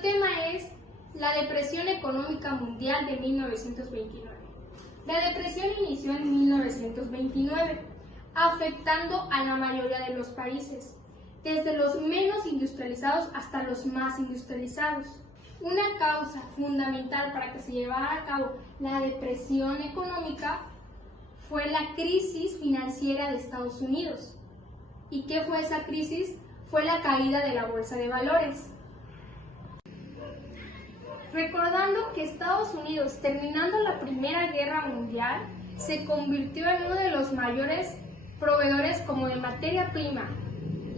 Nuestro tema es la depresión económica mundial de 1929. La depresión inició en 1929, afectando a la mayoría de los países, desde los menos industrializados hasta los más industrializados. Una causa fundamental para que se llevara a cabo la depresión económica fue la crisis financiera de Estados Unidos. ¿Y qué fue esa crisis? Fue la caída de la bolsa de valores. Recordando que Estados Unidos, terminando la Primera Guerra Mundial, se convirtió en uno de los mayores proveedores como de materia prima,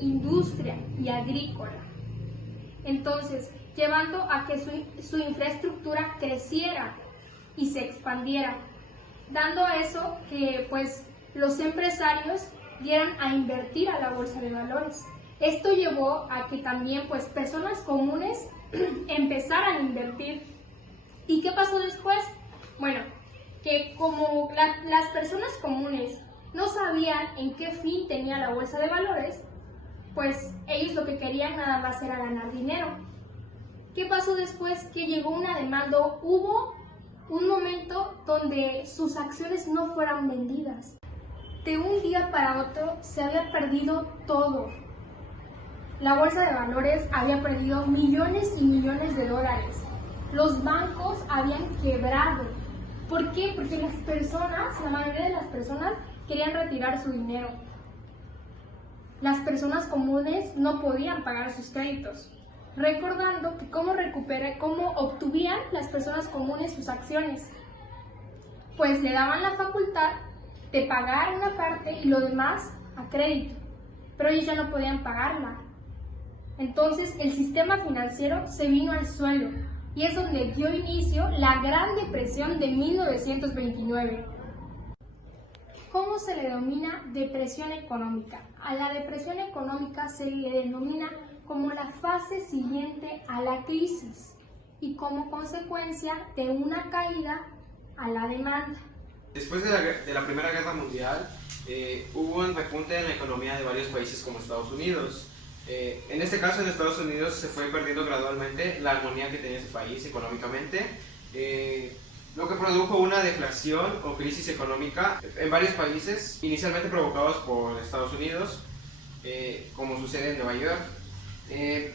industria y agrícola. Entonces, llevando a que su infraestructura creciera y se expandiera, dando a eso que pues los empresarios dieran a invertir a la bolsa de valores. Esto llevó a que también pues personas comunes empezaran a invertir. ¿Y qué pasó después? Bueno, que como las personas comunes no sabían en qué fin tenía la bolsa de valores, pues ellos lo que querían nada más era ganar dinero. ¿Qué pasó después? Que llegó una demanda, hubo un momento donde sus acciones no fueran vendidas. De un día para otro se había perdido todo. La bolsa de valores había perdido millones y millones de dólares. Los bancos habían quebrado. ¿Por qué? Porque las personas, la mayoría de las personas, querían retirar su dinero. Las personas comunes no podían pagar sus créditos. Recordando que cómo obtuvían las personas comunes sus acciones. Pues le daban la facultad de pagar una parte y lo demás a crédito. Pero ellos ya no podían pagarla. Entonces el sistema financiero se vino al suelo y es donde dio inicio la Gran Depresión de 1929. ¿Cómo se le denomina depresión económica? A la depresión económica se le denomina como la fase siguiente a la crisis y como consecuencia de una caída a la demanda. Después de la Primera Guerra Mundial hubo un repunte en la economía de varios países como Estados Unidos. En este caso, en Estados Unidos se fue perdiendo gradualmente la armonía que tenía ese país económicamente, lo que produjo una deflación o crisis económica en varios países, inicialmente provocados por Estados Unidos, como sucede en Nueva York.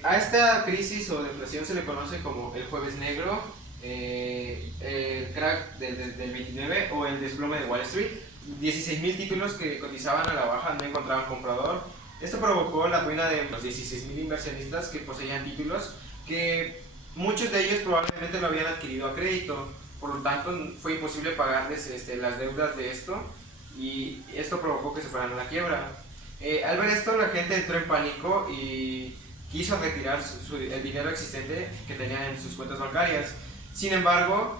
A esta crisis o deflación se le conoce como el Jueves Negro, el crack del 29 o el desplome de Wall Street. 16,000 títulos que cotizaban a la baja no encontraban comprador. Esto provocó la ruina de los 16,000 inversionistas que poseían títulos, que muchos de ellos probablemente lo habían adquirido a crédito, por lo tanto fue imposible pagarles las deudas de esto y esto provocó que se fueran a la quiebra. Al ver esto, la gente entró en pánico y quiso retirar el dinero existente que tenían en sus cuentas bancarias. Sin embargo,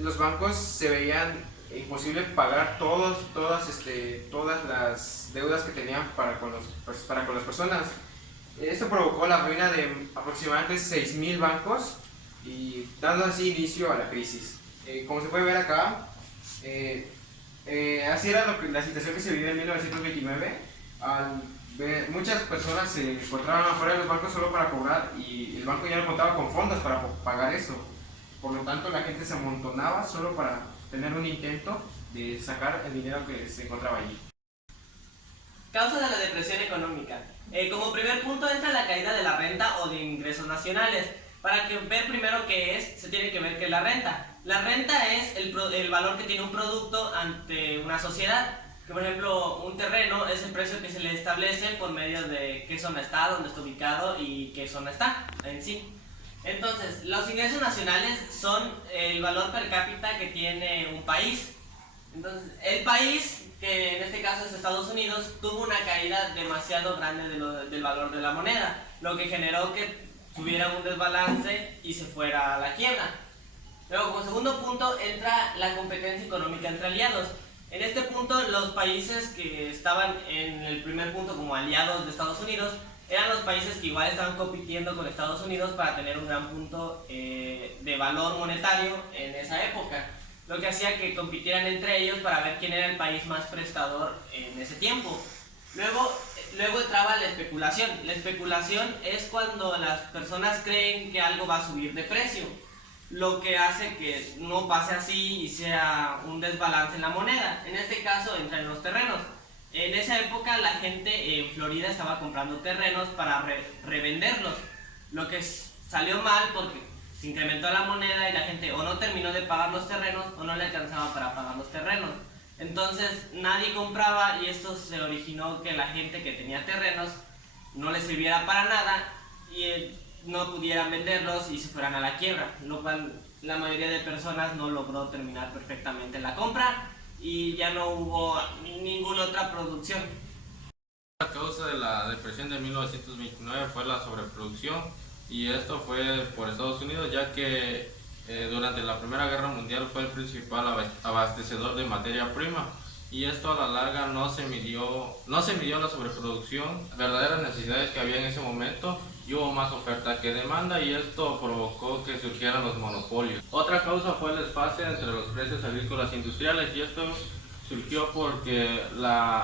los bancos se veían imposible pagar todas las deudas que tenían para con las personas. Esto provocó la ruina de aproximadamente 6,000 bancos y dando así inicio a la crisis. Como se puede ver acá, así era la situación que se vivió en 1929. Muchas personas se encontraban afuera de los bancos solo para cobrar y el banco ya no contaba con fondos para pagar eso. Por lo tanto, la gente se amontonaba solo para tener un intento de sacar el dinero que se encontraba allí. Causas de la depresión económica. Como primer punto entra la caída de la renta o de ingresos nacionales. Para ver primero qué es, se tiene que ver qué es la renta. La renta es el valor que tiene un producto ante una sociedad. Que por ejemplo, un terreno es el precio que se le establece por medio de qué zona está, dónde está ubicado y qué zona está en sí. Entonces, los ingresos nacionales son el valor per cápita que tiene un país. Entonces, el país, que en este caso es Estados Unidos, tuvo una caída demasiado grande del valor de la moneda, lo que generó que tuviera un desbalance y se fuera a la quiebra. Luego, como segundo punto, entra la competencia económica entre aliados. En este punto, los países que estaban en el primer punto como aliados de Estados Unidos eran los países que igual estaban compitiendo con Estados Unidos para tener un gran punto de valor monetario en esa época, lo que hacía que compitieran entre ellos para ver quién era el país más prestador en ese tiempo. Luego, luego entraba la especulación. La especulación es cuando las personas creen que algo va a subir de precio, lo que hace que no pase así y sea un desbalance en la moneda. En este caso entran los terrenos. En esa época la gente en Florida estaba comprando terrenos para revenderlos, lo que salió mal porque se incrementó la moneda y la gente o no terminó de pagar los terrenos o no le alcanzaba para pagar los terrenos. Entonces nadie compraba y esto se originó que la gente que tenía terrenos no les sirviera para nada y no pudieran venderlos y se fueran a la quiebra, lo cual la mayoría de personas no logró terminar perfectamente la compra y ya no hubo ninguna otra producción. La causa de la depresión de 1929 fue la sobreproducción, y esto fue por Estados Unidos, ya que durante la Primera Guerra Mundial fue el principal abastecedor de materia prima, y esto a la larga no se midió la sobreproducción, verdaderas necesidades que había en ese momento, y hubo más oferta que demanda, y esto provocó que surgieran los monopolios. Otra causa fue el desfase entre los precios agrícolas e industriales, y esto surgió porque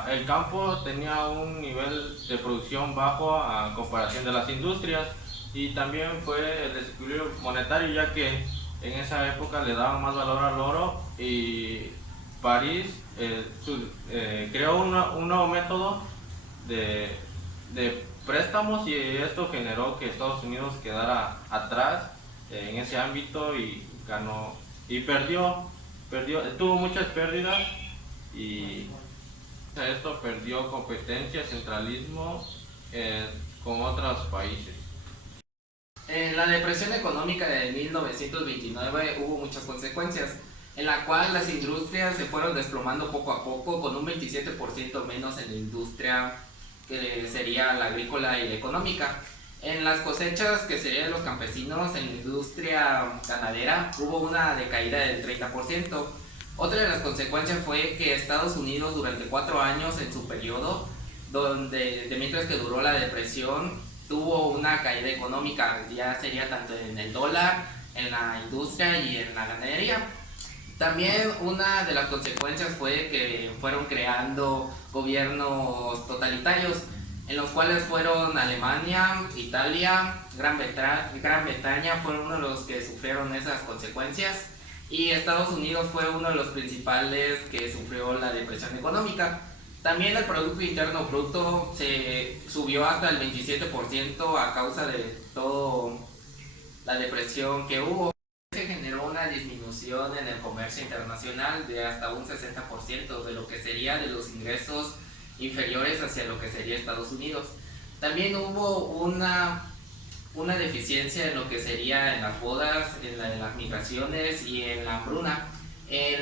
el campo tenía un nivel de producción bajo a comparación de las industrias, y también fue el desequilibrio monetario, ya que en esa época le daban más valor al oro, y París creó un nuevo método de préstamos, y esto generó que Estados Unidos quedara atrás en ese ámbito y tuvo muchas pérdidas, y esto perdió competencia, centralismo con otros países. En la depresión económica de 1929 hubo muchas consecuencias, en la cual las industrias se fueron desplomando poco a poco, con un 27% menos en la industria que sería la agrícola y la económica. En las cosechas, que serían los campesinos, en la industria ganadera hubo una decaída del 30%. Otra de las consecuencias fue que Estados Unidos durante 4 años en su periodo, mientras que duró la depresión, tuvo una caída económica, ya sería tanto en el dólar, en la industria y en la ganadería. También una de las consecuencias fue que fueron creando gobiernos totalitarios, en los cuales fueron Alemania, Italia, Gran Bretaña fueron uno de los que sufrieron esas consecuencias, y Estados Unidos fue uno de los principales que sufrió la depresión económica. También el Producto Interno Bruto se subió hasta el 27% a causa de toda la depresión que hubo. Se generó una disminución en el comercio internacional de hasta un 60% de lo que sería de los ingresos inferiores hacia lo que sería Estados Unidos. También hubo una deficiencia en lo que sería en las bodas, en las migraciones y en la hambruna.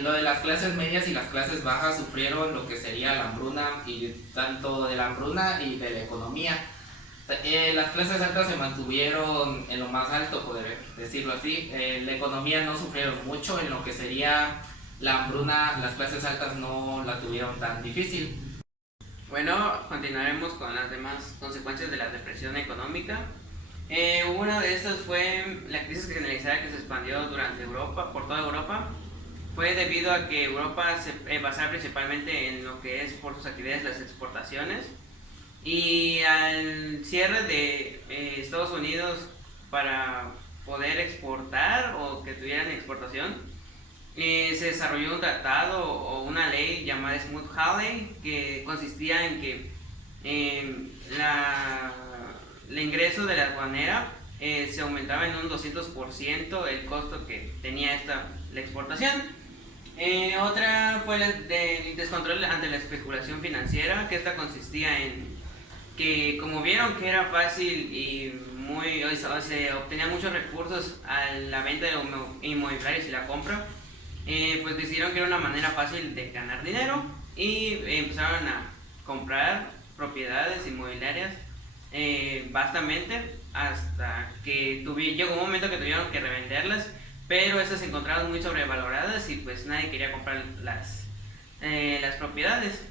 Lo de las clases medias y las clases bajas sufrieron lo que sería la hambruna, y tanto de la hambruna y de la economía. Las clases altas se mantuvieron en lo más alto, poder decirlo así. La economía no sufrieron mucho, en lo que sería la hambruna, las clases altas no la tuvieron tan difícil. Bueno, continuaremos con las demás consecuencias de la depresión económica. Una de estas fue la crisis generalizada que se expandió por toda Europa. Fue debido a que Europa se basaba principalmente en lo que es por sus actividades las exportaciones, y al cierre de Estados Unidos para poder exportar o que tuvieran exportación, se desarrolló un tratado o una ley llamada Smoot-Hawley, que consistía en que el ingreso de la aduanera se aumentaba en un 200% el costo que tenía la exportación. Otra fue el descontrol ante la especulación financiera, que esta consistía en que, como vieron que era fácil y se obtenían muchos recursos a la venta de inmobiliarios y la compra, pues decidieron que era una manera fácil de ganar dinero, y empezaron a comprar propiedades inmobiliarias vastamente, hasta que llegó un momento que tuvieron que revenderlas, pero estas se encontraban muy sobrevaloradas y pues nadie quería comprar las propiedades.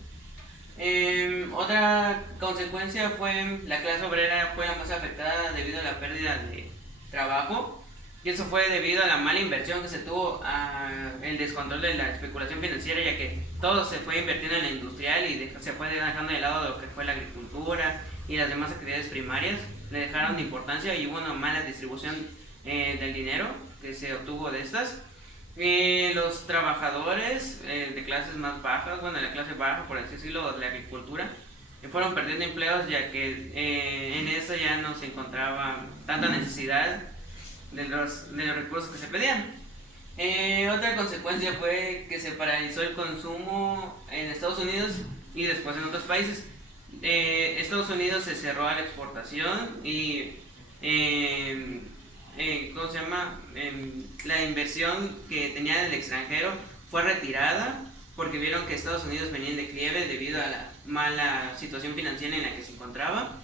Otra consecuencia fue la clase obrera fue la más afectada debido a la pérdida de trabajo. Y eso fue debido a la mala inversión que se tuvo, el descontrol de la especulación financiera, ya que todo se fue invirtiendo en la industrial y se fue dejando de lado lo que fue la agricultura y las demás actividades primarias. Le dejaron de importancia y hubo una mala distribución del dinero que se obtuvo de estas. Los trabajadores de clases más bajas, bueno, de la clase baja, por así decirlo, de la agricultura, fueron perdiendo empleos, ya que en eso ya no se encontraba tanta necesidad de los recursos que se pedían. Otra consecuencia fue que se paralizó el consumo en Estados Unidos y después en otros países. Estados Unidos se cerró a la exportación y ¿cómo se llama? La inversión que tenía en el extranjero fue retirada porque vieron que Estados Unidos venía en declive debido a la mala situación financiera en la que se encontraba.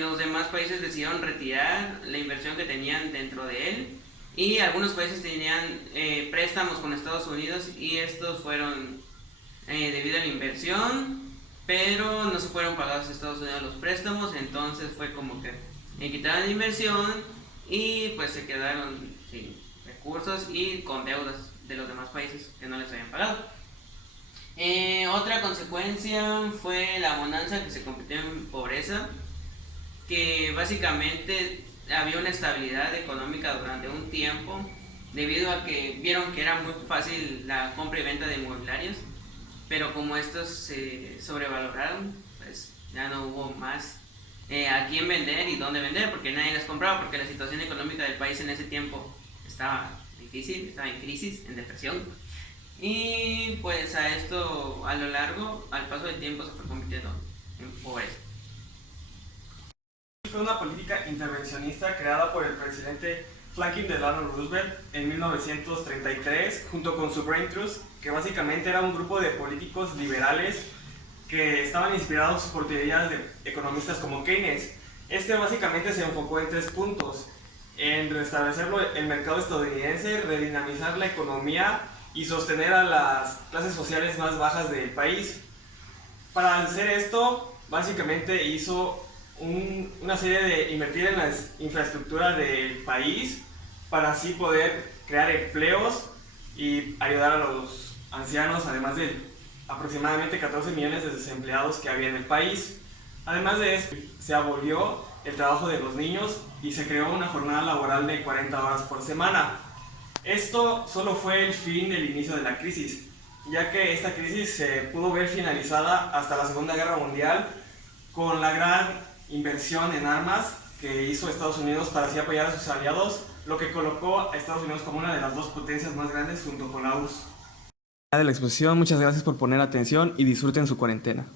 Los demás países decidieron retirar la inversión que tenían dentro de él y algunos países tenían préstamos con Estados Unidos y estos fueron debido a la inversión, pero no se fueron pagados a Estados Unidos los préstamos, entonces fue como que quitaron la inversión y pues se quedaron sin recursos y con deudas de los demás países que no les habían pagado. Otra consecuencia fue la bonanza que se convirtió en pobreza, que básicamente había una estabilidad económica durante un tiempo debido a que vieron que era muy fácil la compra y venta de inmobiliarios, pero como estos se sobrevaloraron, pues ya no hubo más a quién vender y dónde vender, porque nadie les compraba, porque la situación económica del país en ese tiempo estaba difícil, estaba en crisis, en depresión, y pues a esto a lo largo, al paso del tiempo, se fue convirtiendo en pobreza. Fue una política intervencionista creada por el presidente Franklin Delano Roosevelt en 1933 junto con su Brain Trust, que básicamente era un grupo de políticos liberales que estaban inspirados por teorías de economistas como Keynes. Este básicamente se enfocó en 3 puntos: en restablecer el mercado estadounidense, redinamizar la economía y sostener a las clases sociales más bajas del país. Para hacer esto, básicamente hizo una serie de invertir en la infraestructura del país para así poder crear empleos y ayudar a los ancianos, además de aproximadamente 14 millones de desempleados que había en el país. Además de esto, se abolió el trabajo de los niños y se creó una jornada laboral de 40 horas por semana. Esto solo fue el fin del inicio de la crisis, ya que esta crisis se pudo ver finalizada hasta la Segunda Guerra Mundial con la gran inversión en armas que hizo Estados Unidos para así apoyar a sus aliados, lo que colocó a Estados Unidos como una de las 2 potencias más grandes junto con la URSS. De la exposición, muchas gracias por poner atención y disfruten su cuarentena.